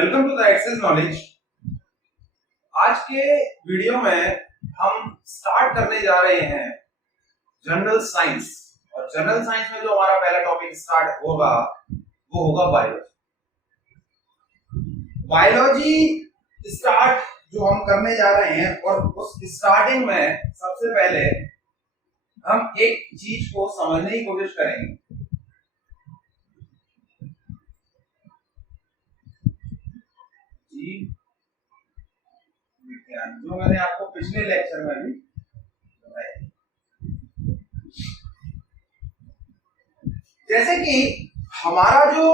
Welcome to the access knowledge. आज के video में हम स्टार्ट करने जा रहे हैं जनरल साइंस। और जनरल साइंस में जो हमारा पहला टॉपिक स्टार्ट होगा वो होगा बायोलॉजी। बायोलॉजी स्टार्ट जो हम करने जा रहे हैं, और उस स्टार्टिंग में सबसे पहले हम एक चीज को समझने की कोशिश करेंगे। जो मैंने आपको पिछले लेक्चर में भी बताया, जैसे कि हमारा जो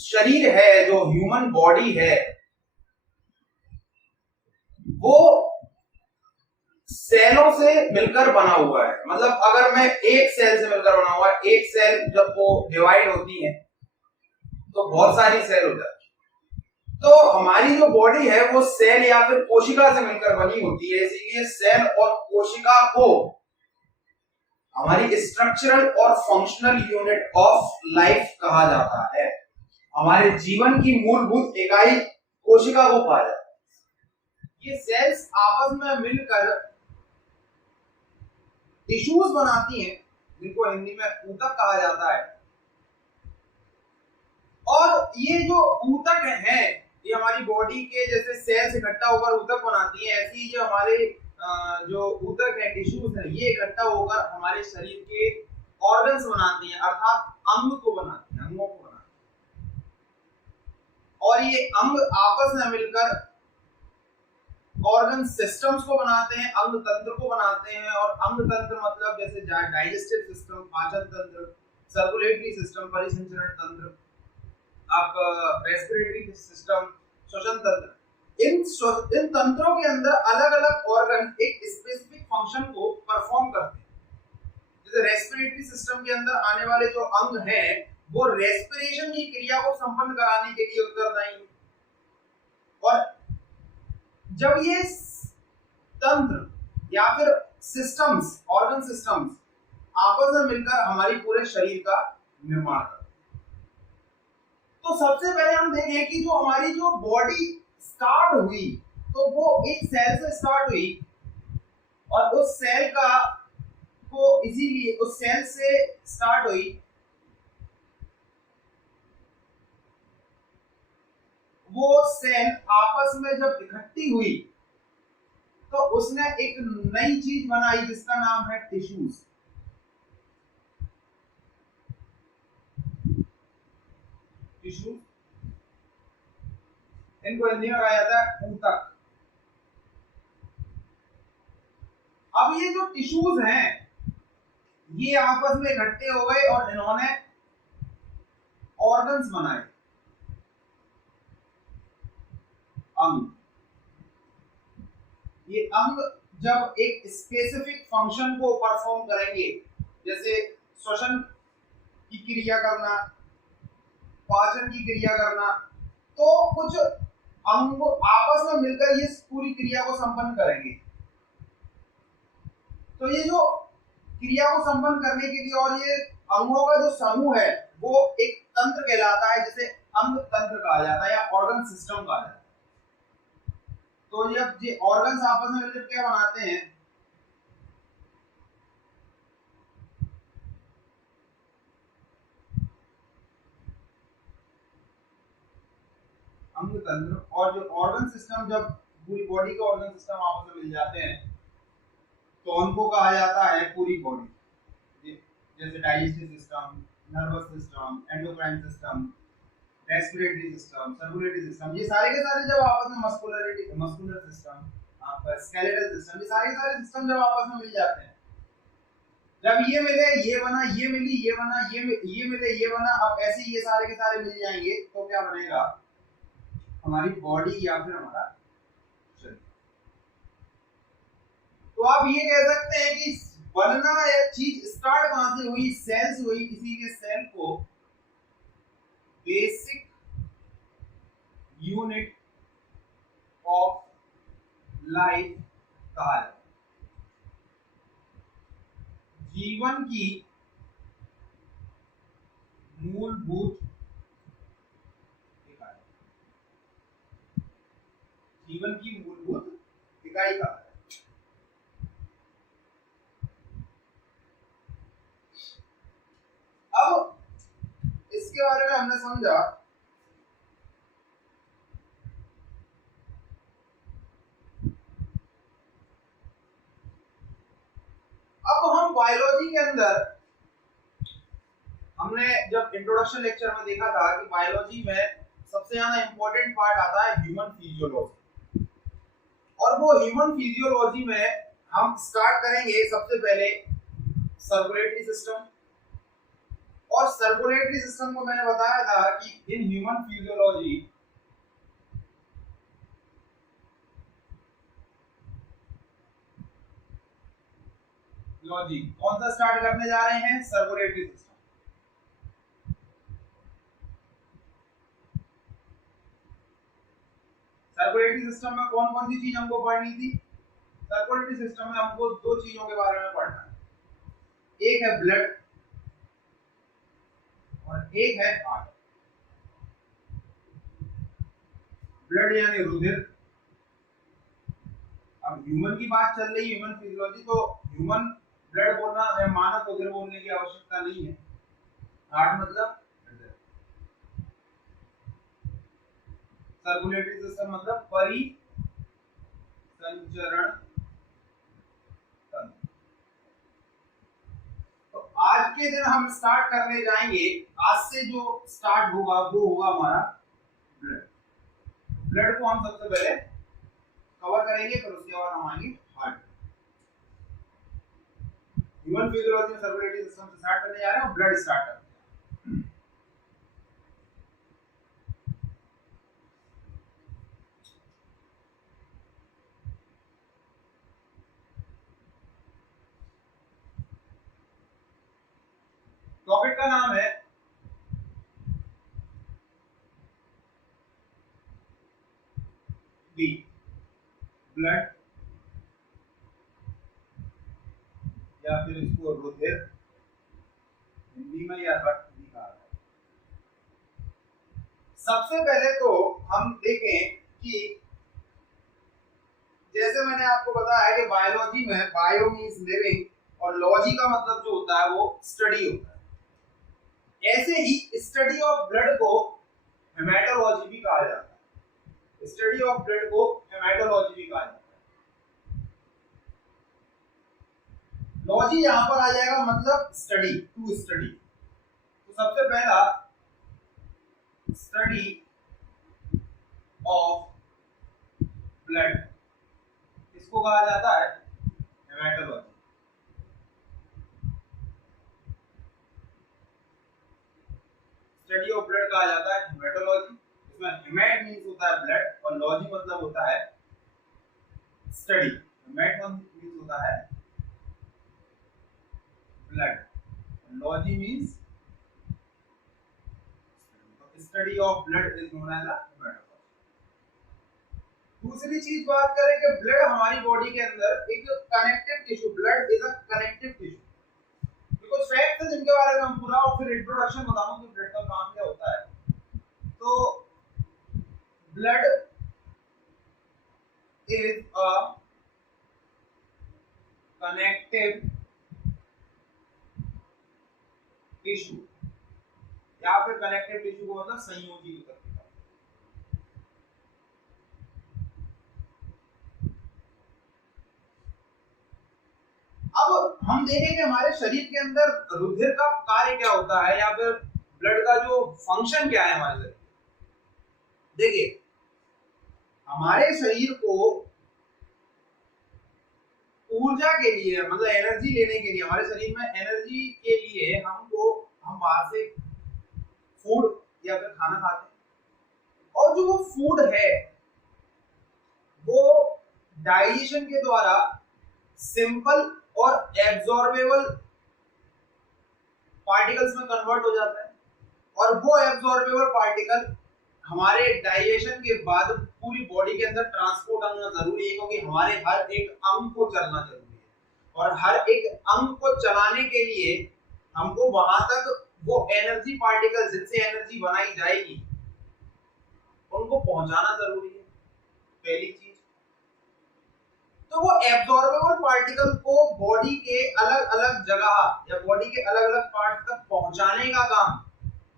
शरीर है, जो ह्यूमन बॉडी है, वो सेलों से मिलकर बना हुआ है। मतलब अगर मैं एक सेल से मिलकर बना हुआ है, एक सेल जब वो डिवाइड होती है तो बहुत सारी सेल हो जाती है। तो हमारी जो बॉडी है वो सेल या फिर कोशिका से मिलकर बनी होती है, इसीलिए सेल और कोशिका को हमारी स्ट्रक्चरल और फंक्शनल यूनिट ऑफ लाइफ कहा जाता है। हमारे जीवन की मूलभूत इकाई कोशिका को कहा जाता है। ये सेल्स आपस में मिलकर टिश्यूज बनाती हैं, जिनको हिंदी में ऊतक कहा जाता है। और ये जो ऊतक हैं, ये हमारी बॉडी के जैसे सेल्स इकट्ठा होकर ऊतक बनाती हैं, ऐसी जो हमारे जो ऊतक है, टिश्यूज है, ये इकट्ठा होकर हमारे शरीर के ऑर्गन्स बनाती हैं, अर्थात अंग को बनाती हैं, अंगों को बनाती हैं। और ये अंग आपस में मिलकर ऑर्गन सिस्टम्स को बनाते हैं, अंग तंत्र को बनाते हैं। और अंग तंत्र मतलब जैसे डाइजेस्टिव सिस्टम, पाचन तंत्र, सर्कुलेटरी सिस्टम, परिसंचरण तंत्र, आप रेस्पिरेटरी सिस्टम, श्वसन तंत्र। इन तंत्रों के अंदर अलग अलग ऑर्गन एक स्पेसिफिक फंक्शन को परफॉर्म करते हैं। जैसे रेस्पिरेटरी सिस्टम के अंदर आने वाले जो अंग हैं, वो रेस्पिरेशन की क्रिया को संपन्न कराने के लिए उत्तरदायी हैं। और जब ये तंत्र या फिर सिस्टम्स, ऑर्गन सिस्टम्स आपस में मिलकर हमारी पूरे शरीर का निर्माण करते हैं। तो सबसे पहले हम देखें कि जो हमारी जो बॉडी स्टार्ट हुई, तो वो एक सेल से स्टार्ट हुई। और उस सेल का को इसीलिए उस सेल से स्टार्ट हुई, वो सेल आपस में जब इकट्ठी हुई तो उसने एक नई चीज बनाई जिसका नाम है टिश्यूज। टिश्यूज इनको हिंदी में कहा जाता है ऊतक। अब ये जो टिश्यूज हैं, ये आपस में इकट्ठे हो गए और इन्होंने ऑर्गन्स बनाए, अंग। ये अंग जब एक स्पेसिफिक फंक्शन को परफॉर्म करेंगे, जैसे श्वसन की क्रिया करना, पाचन की क्रिया करना, तो कुछ अंग आपस में मिलकर ये पूरी क्रिया को संपन्न करेंगे। तो ये जो क्रिया को संपन्न करने के लिए और ये अंगों का जो समूह है, वो एक तंत्र कहलाता है, जिसे अंग तंत्र कहा जाता है या ऑर्गन सिस्टम कहा जाता है। तो जब ये ऑर्गन्स आपस में मिलकर क्या बनाते हैं, अंग तंत्र। और जो ऑर्गन सिस्टम, जब पूरी बॉडी के ऑर्गन सिस्टम आपस में मिल जाते हैं तो उनको कहा जाता है पूरी बॉडी। जैसे digestive system, nervous system, endocrine system, respiratory system, circulatory system, ये सारे के सारे जब आपस में मस्कुलर सिस्टम, आपका स्केलेटल सिस्टम, ये सारे के सारे सिस्टम जब आपस में मिल जाते हैं, जब ये मिले ये बना, ये मिली ये बना, ये मिले ये बना, अब ऐसे ये सारे के सारे मिल जाएंगे तो क्या बनेगा, हमारी बॉडी या फिर हमारा शरीर। तो आप ये कह सकते हैं कि बनना या चीज स्टार्ट कहां से हुई, सेल से हुई। किसी के सेल को बेसिक यूनिट ऑफ लाइफ कहा जाता है, जीवन की मूलभूत इकाई। जीवन की मूलभूत इकाई कहा है। अब इसके बारे में हमने समझा। अब हम बायोलॉजी के अंदर हमने जब इंट्रोडक्शन लेक्चर में देखा था कि बायोलॉजी में सबसे ज्यादा इंपॉर्टेंट पार्ट आता है ह्यूमन फिजियोलॉजी, और वो ह्यूमन फिजियोलॉजी में हम स्टार्ट करेंगे सबसे पहले सर्कुलेटरी सिस्टम। और सर्कुलेटरी सिस्टम को मैंने बताया था कि इन ह्यूमन फिजियोलॉजी कौन सा स्टार्ट करने जा रहे हैं, सर्कुलेटरी सिस्टम। सर्कुलेटरी सिस्टम में कौन कौन सी चीज हमको पढ़नी थी? सर्कुलेटरी सिस्टम में हमको दो चीजों के बारे में पढ़ना है, एक है ब्लड और एक है हार्ट। ब्लड यानी रुधिर। अब ह्यूमन की बात चल रही है, ह्यूमन फिजियोलॉजी, तो ह्यूमन ब्लड बोलना है, मानव रुधिर बोलने की आवश्यकता नहीं है। हार्ट मतलब सर्कुलेटरी सिस्टम मतलब परिसंचरण तंत्र। तो आज के दिन हम स्टार्ट करने जाएंगे, आज से जो स्टार्ट होगा वो होगा हमारा ब्लड। ब्लड को हम सबसे पहले कवर करेंगे, फिर उसके बाद हम आएंगे हार्ट। ह्यूमन फिजियोलॉजी में सर्कुलेटरी सिस्टम से स्टार्ट करने जा रहे हैं और ब्लड स्टार्ट करने जा रहे हैं। टॉपिक का नाम है बी, ब्लड, या फिर इसको रुधिर हिंदी में या रक्त भी कहा है। सबसे पहले तो हम देखें कि जैसे मैंने आपको बताया कि बायोलॉजी में बायो मीन्स लिविंग और लॉजी का मतलब जो होता है वो स्टडी होता है। ऐसे ही स्टडी ऑफ ब्लड को हेमेटोलॉजी भी कहा जाता है। स्टडी ऑफ ब्लड को हेमेटोलॉजी भी कहा जाता है। लॉजी यहां पर आ जाएगा मतलब स्टडी, टू स्टडी। तो सबसे पहला स्टडी ऑफ ब्लड, इसको कहा जाता है हेमेटोलॉजी। स्टडी ऑफ ब्लड कहा जाता है हेमेटोलॉजी। इसमें हेमेट मींस होता है ब्लड और लॉजी मतलब होता है स्टडी। हेमेट मींस होता है blood, logy means study of blood is known as haematology. दूसरी चीज बात करें कि ब्लड हमारी बॉडी के अंदर एक connective tissue, blood is a connective tissue. कुछ फैक्ट है जिनके बारे में हम पूरा और फिर इंट्रोडक्शन बताऊंगा कि ब्लड का काम क्या होता है। तो blood is a connective tissue, या फिर कनेक्टिव टिश्यू को मतलब संयोजी ऊतक। अब हम देखें कि हमारे शरीर के अंदर रुधिर का कार्य क्या होता है, या फिर ब्लड का जो फंक्शन क्या है हमारे शरीर। देखिए, हमारे शरीर को ऊर्जा के लिए मतलब एनर्जी लेने के लिए, हमारे शरीर में एनर्जी के लिए हम बाहर से फूड या फिर खाना खाते हैं, और जो वो फूड है वो डाइजेशन के द्वारा सिंपल और एब्जॉर्बेबल पार्टिकल्स में कन्वर्ट हो जाता है। और वो एब्जॉर्बेबल पार्टिकल हमारे डाइजेशन के बाद पूरी बॉडी के अंदर ट्रांसपोर्ट होना जरूरी है, क्योंकि हमारे हर एक अंग को चलना जरूरी है, और हर एक अंग को चलाने के लिए हमको वहां तक वो एनर्जी पार्टिकल जिनसे एनर्जी बनाई जाएगी उनको पहुंचाना जरूरी है। पहली चीज। तो वो एब्जॉर्बेबल पार्टिकल को बॉडी के अलग अलग जगह या बॉडी के अलग अलग पार्ट तक पहुंचाने का काम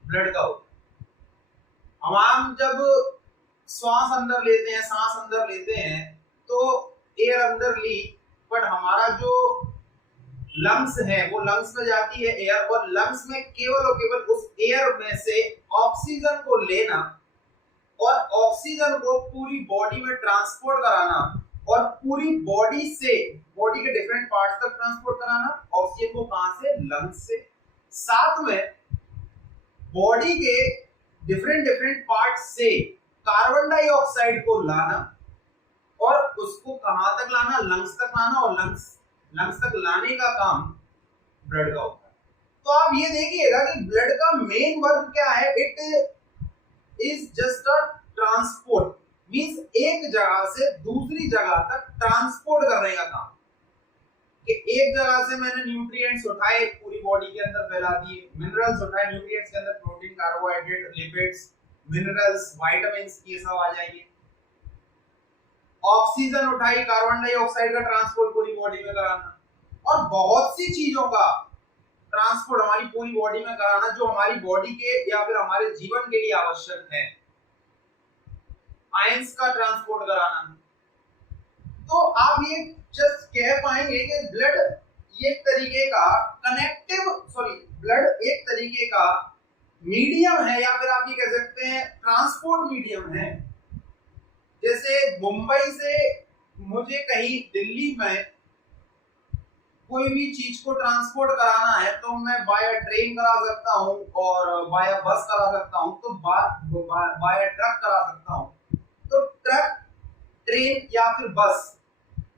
ब्लड का होता है। हम जब सांस अंदर लेते हैं तो एयर अंदर ली, बट हमारा जो लंग्स है वो लंग्स में जाती है एयर, और लंग्स में केवल और केवल उस एयर में से ऑक्सीजन को लेना और ऑक्सीजन को पूरी बॉडी में ट्रांसपोर्ट कराना और पूरी बॉडी से बॉडी के डिफरेंट पार्ट्स तक ट्रांसपोर्ट कराना। ऑक्सीजन को कहां से? लंग्स से। साथ में बॉडी के डिफरेंट डिफरेंट पार्ट्स से कार्बन डाइऑक्साइड को लाना और उसको कहां तक लाना? लंग्स तक लाना, और लंग्स तक लाने का काम ब्लड का होता है। तो आप ये देखिएगा कि ब्लड का मेन वर्क क्या है? It is just a transport, means एक जगह से दूसरी जगह तक ट्रांसपोर्ट करने का काम। कि एक जगह से मैंने न्यूट्रिएंट्स उठाए पूरी बॉडी के अंदर फैला दिए, मिनरल्स उठाए, न्यूट्रिएंट्स के अंदर protein, carbohydrate, lipids, minerals, vitamins, ये सब आ जाएंगे। ऑक्सीजन उठाई, कार्बन डाइऑक्साइड का ट्रांसपोर्ट पूरी बॉडी में कराना, और बहुत सी चीजों का ट्रांसपोर्ट हमारी पूरी बॉडी में कराना जो हमारी बॉडी के या फिर हमारे जीवन के लिए आवश्यक है। आयंस का ट्रांसपोर्ट कराना। तो आप ये जस्ट कह पाएंगे कि ब्लड एक तरीके का ब्लड एक तरीके का मीडियम है, या फिर आप ये कह सकते हैं ट्रांसपोर्ट मीडियम है। जैसे मुंबई से मुझे कहीं दिल्ली में कोई भी चीज को ट्रांसपोर्ट कराना है तो मैं बाय ट्रेन करा सकता हूँ और बाय बस करा सकता हूँ, तो बाय ट्रक करा सकता हूँ। तो ट्रक, ट्रेन या फिर बस,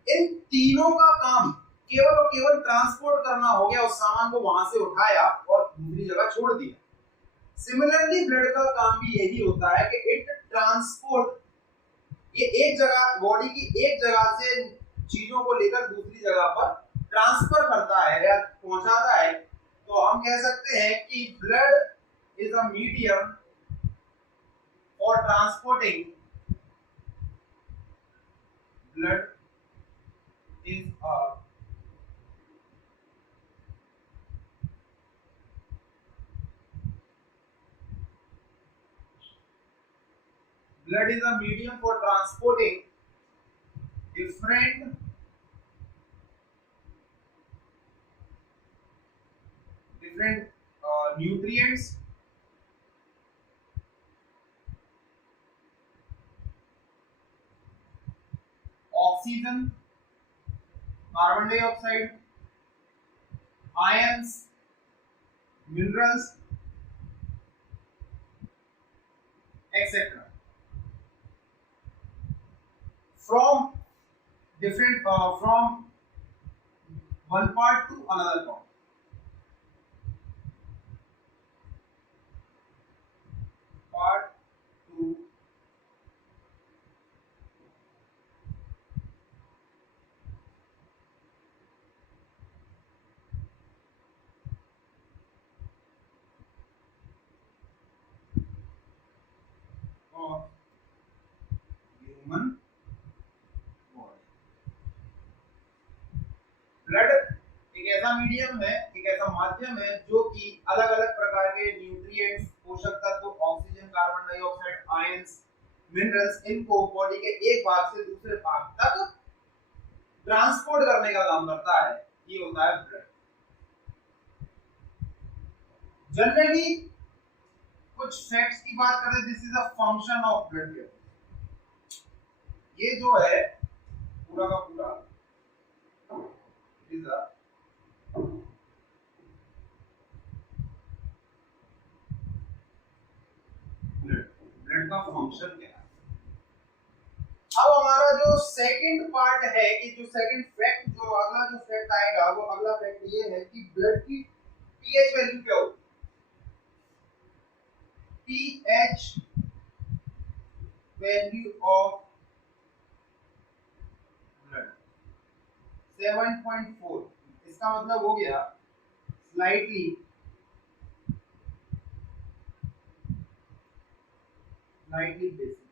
इन तीनों का काम केवल और केवल ट्रांसपोर्ट करना हो गया। उस सामान को वहां से उठाया और दूसरी जगह छोड़ दिया। सिमिलरली ब्लड का काम भी यही होता है कि इट ट्रांसपोर्ट, ये एक जगह बॉडी की एक जगह से चीजों को लेकर दूसरी जगह पर ट्रांसफर करता है या पहुंचाता है। तो हम कह सकते हैं कि blood is a medium for transporting, blood is a blood is a medium for transporting different nutrients, oxygen, carbon dioxide, ions, minerals, etc. from from one part to another part to of human body। Blood एक ऐसा medium है, एक ऐसा माध्यम है जो कि अलग अलग प्रकार के न्यूट्रिएंट्स, पोषक तत्व, oxygen, carbon dioxide, ions, minerals, इनको बॉडी के एक भाग से दूसरे भाग तक ट्रांसपोर्ट करने का काम करता है। ये होता है ब्लड। जनरली कुछ फैक्ट्स की बात करें, this is a function of blood. ये जो है पूरा का पूरा इज अ ब्लड का फंक्शन क्या है। अब हमारा जो सेकंड पार्ट है कि जो सेकंड फैक्ट, जो अगला जो फैक्ट आएगा, वो अगला फैक्ट ये है कि ब्लड की पीएच वैल्यू क्या होती है। PH value of blood 7.4। इसका मतलब हो गया स्लाइटली बेसिक।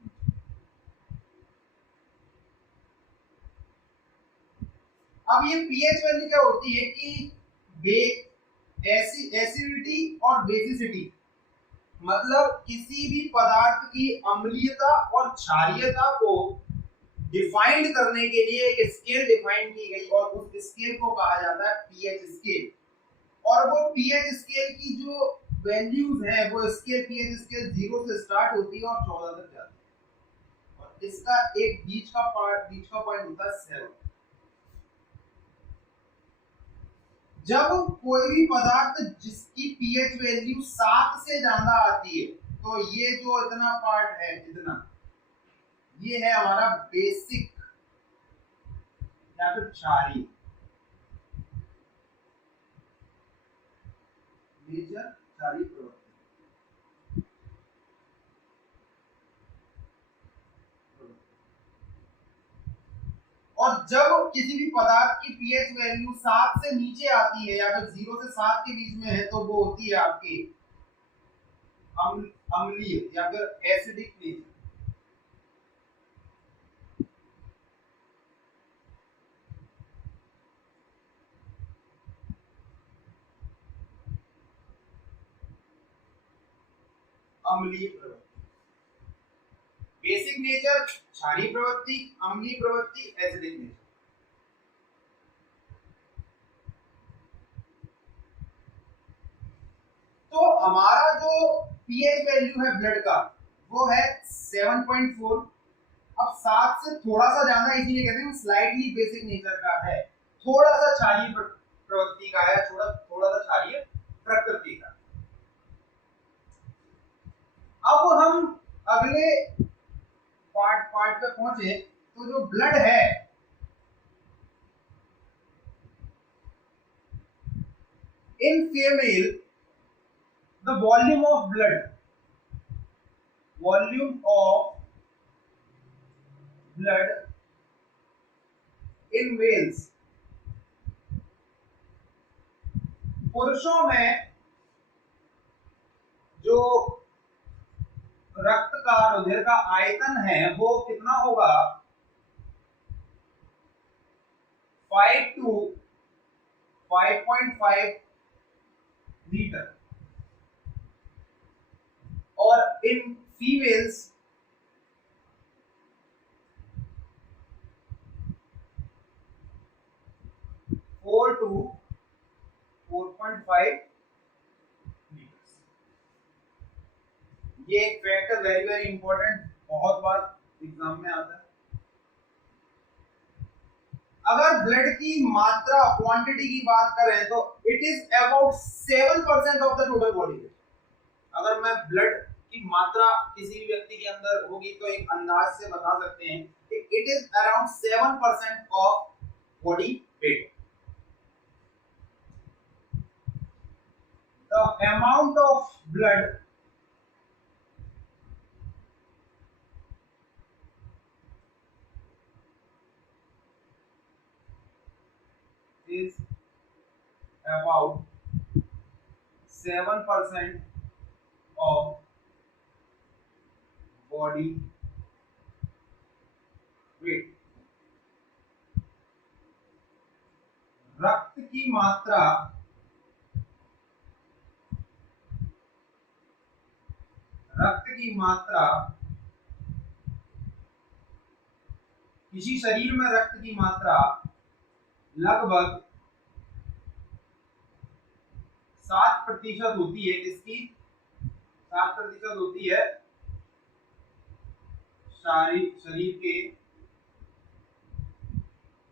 अब ये पीएच वैल्यू क्या होती है कि एसिडिटी और बेसिसिटी, मतलब किसी भी पदार्थ की अम्लीयता और क्षारीयता को डिफाइंड करने के लिए एक स्केल डिफाइन की गई और उस स्केल को कहा जाता है पीएच स्केल। और वो पीएच स्केल की जो वैल्यूज है वो स्केल पीएच स्केल 0 से स्टार्ट होती है और 14 तक जाती है, और इसका एक बीच का पॉइंट होता है 7। जब कोई भी पदार्थ जिसकी पीएच वैल्यू 7 से ज्यादा आती है, तो ये जो इतना पार्ट है, इतना ये है हमारा बेसिक या फिर क्षारीय, मेजर क्षारीय प्रवृत्ति। और जब किसी भी पदार्थ की पीएच वैल्यू 7 से नीचे आती है या फिर 0 से 7 के बीच में है, तो वो होती है आपकी अम्लीय या फिर एसिडिक नेचर। अम्लीय प्रवृत्ति, बेसिक नेचर क्षारीय प्रवृत्ति, अम्लीय प्रवृत्ति एसिडिक नेचर। तो हमारा जो पीएच वैल्यू है ब्लड का वो है 7.4। अब 7 से थोड़ा सा ज्यादा इसीलिए कहते हैं स्लाइटली बेसिक नेचर का है, थोड़ा सा क्षारीय प्रवृत्ति का है, थोड़ा थोड़ा सा क्षारीय प्रकृति का। अब हम अगले पार्ट पे पहुंचे, तो जो ब्लड है, in female the volume of blood in males, पुरुषों में जो रक्त का रुधिर का आयतन है वो कितना होगा, 5 to 5.5 लीटर, और in females four to 4.5 litre. ये एक फैक्टर वेरी वेरी इंपॉर्टेंट, बहुत बार एग्जाम में आता है। अगर ब्लड की मात्रा क्वांटिटी की बात करें तो it is about 7% of the total body weight. अगर मैं ब्लड की मात्रा किसी भी व्यक्ति के अंदर होगी तो एक अंदाज से बता सकते हैं कि it is around 7% of body weight. The amount of blood is about 7% of body weight। रक्त की मात्रा किसी शरीर में रक्त की मात्रा लगभग 7% होती है। किसकी? 7% होती है शरीर के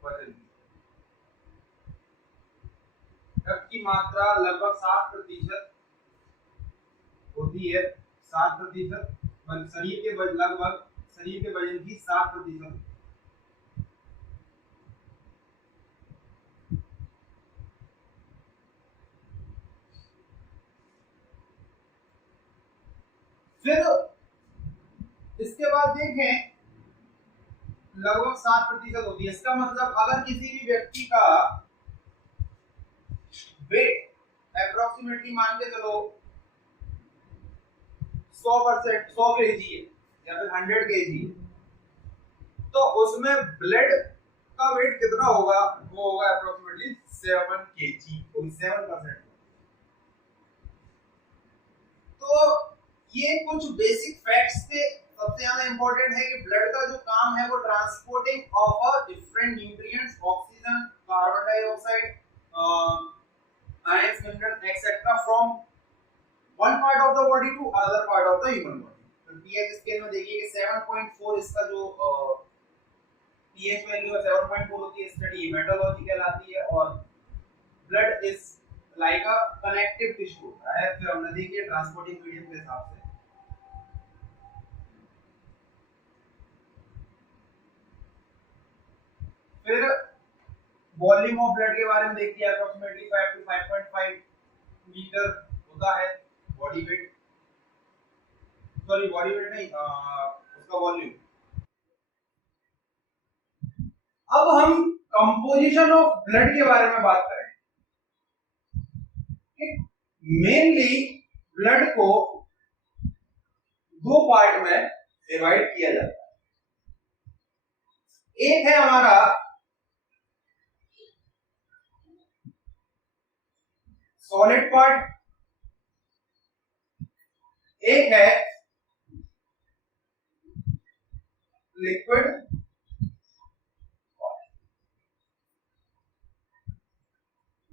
वजन की। रक्त की मात्रा लगभग 7% होती है, 7% शरीर के लगभग शरीर के वजन की 7%। फिर इसके बाद देखें लगभग 7% होती है। इसका मतलब अगर किसी भी व्यक्ति का वेट अप्रोक्सीमेटली मान के चलो 100 केजी है या फिर 100 केजी है, तो उसमें ब्लड उसका वेट कितना होगा, वो होगा अप्रोक्सीमेटली 7 kg, तो 7%। तो ये कुछ बेसिक फैक्ट्स थे। सबसे ज्यादा इंपॉर्टेंट है कि ब्लड का जो काम है वो transporting of a different nutrients, oxygen, carbon dioxide, ions, mineral etcetera from one part of the body to another part of the human body. तो पीएच स्केल में देखिए कि 7.4 इसका जो पीएच वैल्यू है 7.4 होती है, स्टडी हेमेटोलॉजी कहलाती है। और blood is like a connective tissue होता है। फिर हमने देखिए ट्रांसपोर्टिंग मीडियम के हिसाब से। फिर वॉल्यूम ऑफ ब्लड के बारे में देखिए, अप्रोक्सीमेटली 5 टू 5.5 लीटर होता है body weight, sorry body weight नहीं, उसका वॉल्यूम। अब हम कंपोजिशन ऑफ ब्लड के बारे में बात करें। मेनली ब्लड को दो पार्ट में डिवाइड किया जाता है। एक है हमारा सॉलिड पार्ट, एक है लिक्विड पार्ट।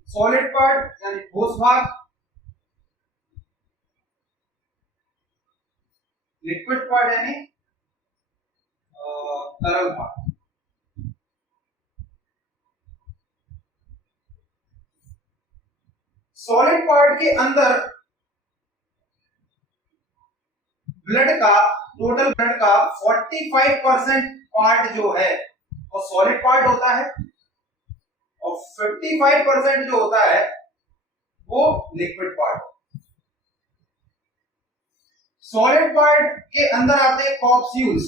सॉलिड पार्ट यानी ठोस भाग, लिक्विड पार्ट यानी तरल भाग। सॉलिड पार्ट के अंदर ब्लड का, टोटल ब्लड का 45% पार्ट जो है वो सॉलिड पार्ट होता है और 55% जो होता है वो लिक्विड पार्ट। सॉलिड पार्ट के अंदर आते हैं कॉप्स्यूल्स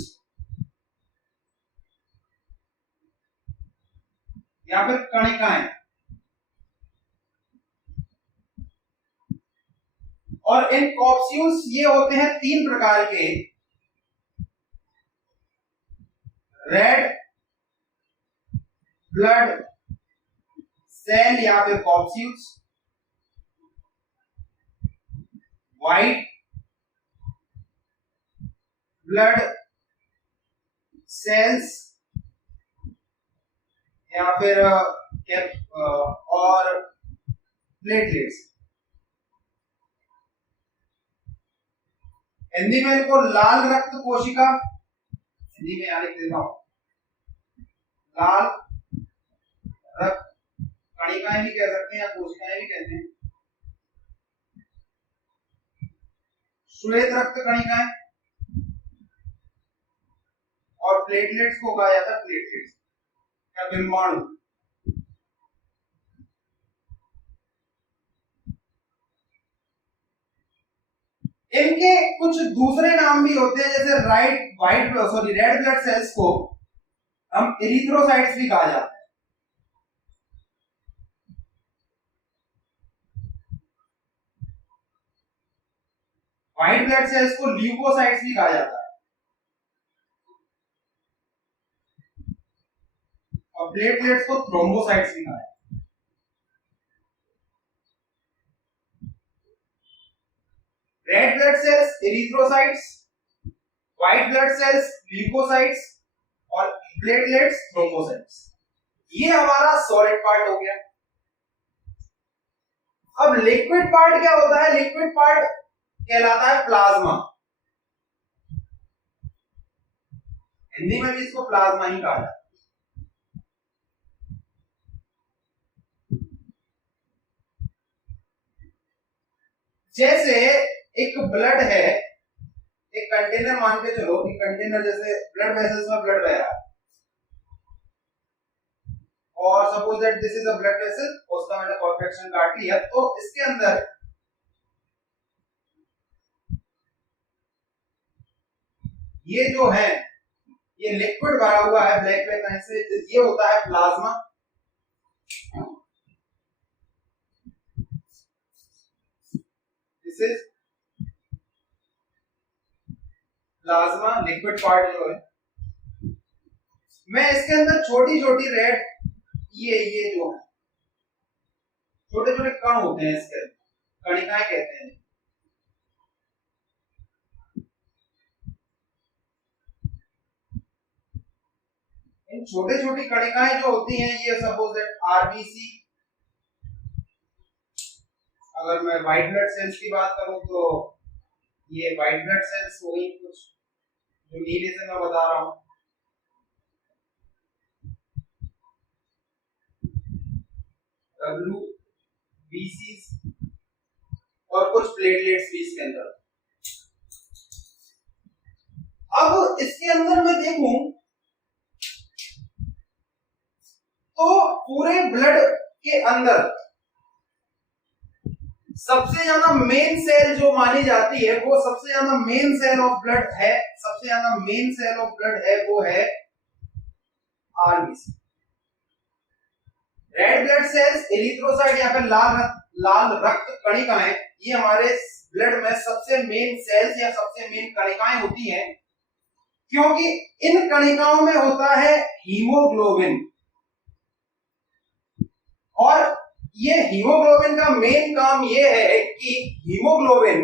या फिर कणिकाएं, और इन कॉप्स्यूल्स ये होते हैं तीन प्रकार के, रेड ब्लड सेल या फिर कॉप्स्यूल्स, व्हाइट ब्लड सेल्स या फिर और प्लेटलेट्स। हिंदी में इनको लाल रक्त कोशिका, हिंदी में यहाँ लिख देता हूं, लाल रक्त कणिकाएं भी कह सकते हैं या कोशिकाएं भी कहते हैं। श्वेत रक्त कणिकाएं और प्लेटलेट्स को कहा जाता है प्लेटलेट्स या बिंबाणु। इनके कुछ दूसरे नाम भी होते हैं, जैसे रेड ब्लड सेल्स को हम एरिथ्रोसाइट्स भी कहा जाता है। व्हाइट ब्लड सेल्स को ल्यूकोसाइट्स भी कहा जाता है और प्लेटलेट्स को थ्रोम्बोसाइट्स भी कहा जाता है। Red blood cells erythrocytes, white blood cells leucocytes और प्लेटलेट्स थ्रोम्बोसाइट्स। ये हमारा सॉलिड पार्ट हो गया। अब लिक्विड पार्ट क्या होता है? लिक्विड पार्ट कहलाता है प्लाज्मा। हिंदी में भी इसको प्लाज्मा ही कहा जाता है। जैसे एक ब्लड है, एक कंटेनर मान के चलो, एक कंटेनर जैसे ब्लड वेसल्स में ब्लड बह रहा है और suppose that this is a blood vessel, उसका मैंने कॉन्ट्रैक्शन काट लिया, तो इसके अंदर ये जो है ये लिक्विड भरा हुआ है ब्लैक ब्लैक से, ये होता है plasma. This is plasma, liquid part जो है। मैं इसके अंदर छोटी छोटी रेड ये जो है छोटे छोटे कण होते हैं, इसके अंदर कणिकाएं कहते हैं। इन छोटे छोटी कणिकाएं जो होती हैं ये सपोज दैट आरबीसी, अगर मैं व्हाइट ब्लड सेल्स की बात करूं तो ये व्हाइट ब्लड सेल्स वही कुछ जो नीले से मैं बता रहा हूं। WBC और कुछ प्लेटलेट्स भी इसके अंदर। अब इसके अंदर मैं देखूं तो पूरे ब्लड के अंदर सबसे ज्यादा मेन सेल जो मानी जाती है वो सबसे ज्यादा मेन सेल ऑफ ब्लड है, सबसे ज्यादा मेन सेल ऑफ ब्लड है वो है RBC. Red blood sales, erythrocyte या फिर लाल रक्त कणिकाएं, ये हमारे ब्लड में सबसे मेन सेल्स या सबसे मेन कणिकाएं होती हैं, क्योंकि इन कणिकाओं में होता है हीमोग्लोबिन। और ये हीमोग्लोबिन का मेन काम ये है कि हीमोग्लोबिन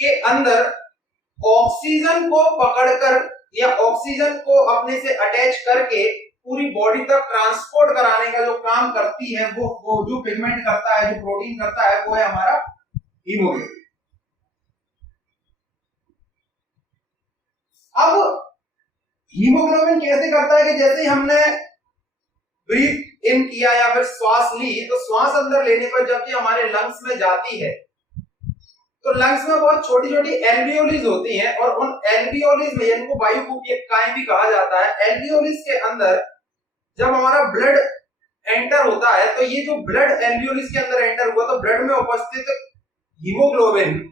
के अंदर ऑक्सीजन को पकड़कर या ऑक्सीजन को अपने से अटैच करके पूरी बॉडी तक ट्रांसपोर्ट कराने का जो काम करती है वो जो पिगमेंट करता है, जो प्रोटीन करता है, वो है हमारा हीमोग्लोबिन। अब हीमोग्लोबिन कैसे करता है कि जैसे ही हमने ब्रीथ इन किया या फिर श्वास ली, तो श्वास अंदर लेने पर जब ये हमारे लंग्स में जाती है तो लंग्स में बहुत छोटी छोटी एल्वियोलिस होती हैं, और उन एल्वियोलिस में, इनको वायुकुपियकाएं भी कहा जाता है, एल्वियोलिस के अंदर जब हमारा ब्लड एंटर होता है तो ये जो ब्लड एल्वियोलिस के अंदर एंटर हुआ तो ब्लड में उपस्थित हीमोग्लोबिन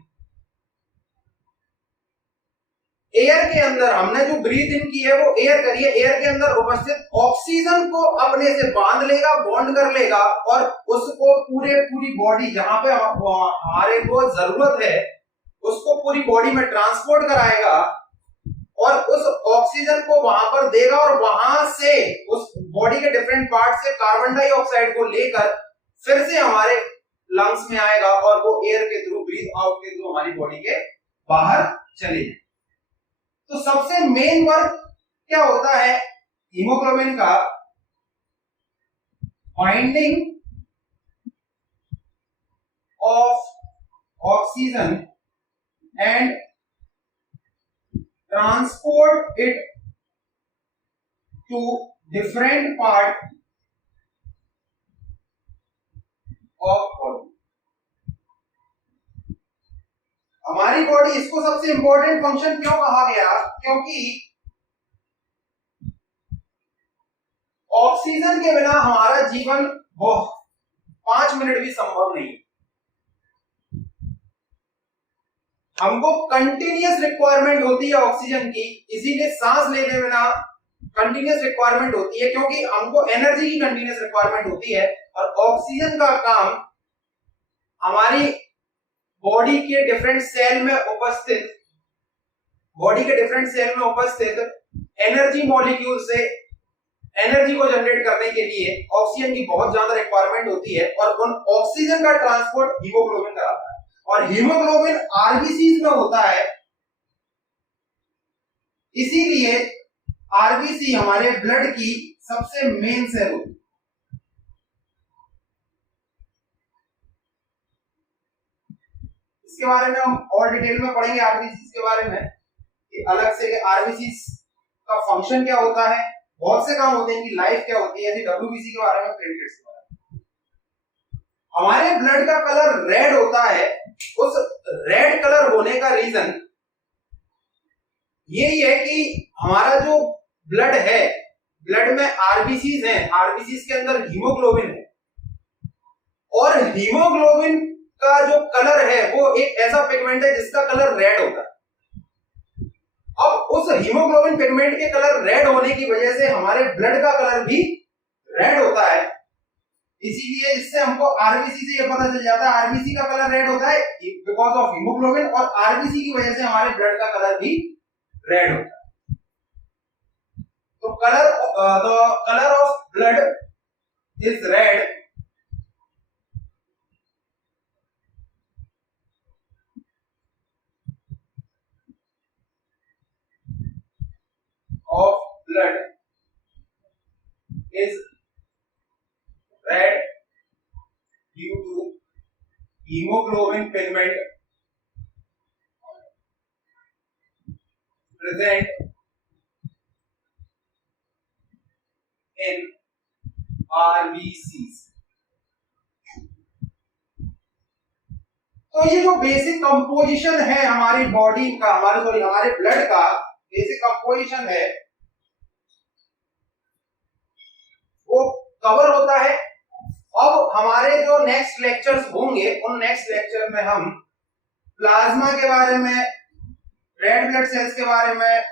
एयर के अंदर, हमने जो ब्रीथ इन की है वो एयर करिए, एयर के अंदर उपस्थित ऑक्सीजन को अपने से बांध लेगा, बॉन्ड कर लेगा, और उसको पूरी बॉडी जहां पे हमारे को जरूरत है उसको पूरी बॉडी में ट्रांसपोर्ट कराएगा, और उस ऑक्सीजन को वहां पर देगा, और वहां से उस बॉडी के डिफरेंट पार्ट से कार्बन डाइऑक्साइड को लेकर फिर से हमारे लंग्स में आएगा, और वो एयर के थ्रू, ब्रीथ आउट के थ्रू हमारी बॉडी के बाहर चले जाए। तो सबसे मेन वर्क क्या होता है हीमोग्लोबिन का? Binding of oxygen and transport it to different part of body. हमारी बॉडी, इसको सबसे इंपॉर्टेंट फंक्शन क्यों कहा गया? क्योंकि ऑक्सीजन के बिना हमारा जीवन 5 मिनट भी संभव नहीं। हमको कंटिन्यूअस रिक्वायरमेंट होती है ऑक्सीजन की, इसीलिए सांस लेने बिना कंटिन्यूअस रिक्वायरमेंट होती है, क्योंकि हमको एनर्जी की कंटिन्यूअस रिक्वायरमेंट होती है। और ऑक्सीजन का काम हमारी बॉडी के डिफरेंट सेल में उपस्थित एनर्जी मॉलिक्यूल से एनर्जी को जनरेट करने के लिए ऑक्सीजन की बहुत ज्यादा रिक्वायरमेंट होती है, और उन ऑक्सीजन का ट्रांसपोर्ट हीमोग्लोबिन कराता है, और हीमोग्लोबिन आरबीसी में होता है। इसीलिए आरबीसी हमारे ब्लड की सबसे मेन सेल होती है। इसके बारे में हम और डिटेल में पढ़ेंगे आरबीसी के बारे में, कि अलग से आरबीसी का फंक्शन क्या होता है, बहुत से काम होते हैं, इनकी लाइफ क्या होती है, ऐसे डब्ल्यूबीसी के बारे में, प्लेटलेट्स के बारे में। हमारे ब्लड का कलर रेड होता है। उस रेड कलर होने का रीजन यही है कि हमारा जो ब्लड है, ब्लड में आरबीसीज हैं, आरबीसीज के अंदर हीमोग्लोबिन है, और हीमोग्लोबिन का जो कलर है वो एक ऐसा पिगमेंट है जिसका कलर रेड होता है। अब उस हीमोग्लोबिन पिगमेंट के कलर रेड होने की वजह से हमारे ब्लड का कलर भी रेड होता है। इसीलिए इससे हमको आरबीसी से ये पता चल जाता है, आरबीसी का कलर रेड होता है बिकॉज ऑफ हीमोग्लोबिन, और आरबीसी की वजह से हमारे ब्लड का कलर भी रेड होता है। color of blood is red of blood is red due to hemoglobin pigment present in RBCs। तो ये जो बेसिक कंपोजिशन है हमारी बॉडी का, हमारे ब्लड का बेसिक कंपोजिशन है, वो कवर होता है। अब हमारे जो नेक्स्ट लेक्चर्स होंगे उन नेक्स्ट लेक्चर में हम प्लाज्मा के बारे में, रेड ब्लड सेल्स के बारे में,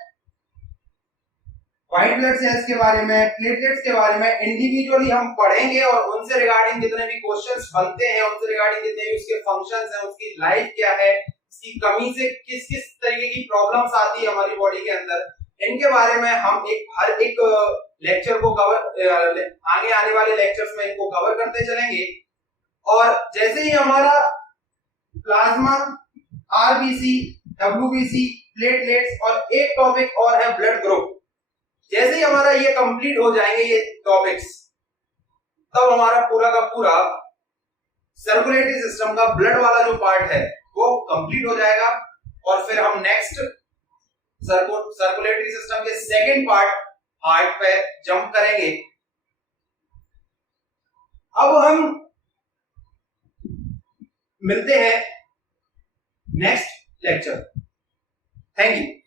व्हाइट ब्लड सेल्स के बारे में, प्लेटलेट्स के बारे में इंडिविजुअली हम पढ़ेंगे और उनसे रिगार्डिंग जितने भी क्वेश्चंस बनते हैं, उनसे रिगार्डिंग जितने भी उसके फंक्शंस हैं, उसकी लाइफ क्या है, इसकी कमी से किस किस तरीके की प्रॉब्लम्स आती है हमारी बॉडी के अंदर, इनके बारे में हम हर एक लेक्चर को कवर, आगे आने वाले लेक्चर्स में इनको कवर करते चलेंगे। और जैसे ही हमारा प्लाज्मा, आरबीसी, डब्ल्यूबीसी, प्लेटलेट्स और एक टॉपिक और है ब्लड ग्रुप, जैसे ही हमारा ये कंप्लीट हो जाएंगे ये टॉपिक्स, तब हमारा पूरा का पूरा सर्कुलेटरी सिस्टम का ब्लड वाला जो पार्ट है वो कंप्लीट हो जाएगा। और फिर हम नेक्स्ट सर्कुलेटरी सिस्टम के सेकंड पार्ट हार्ट पे जंप करेंगे। अब हम मिलते हैं नेक्स्ट लेक्चर। Thank you.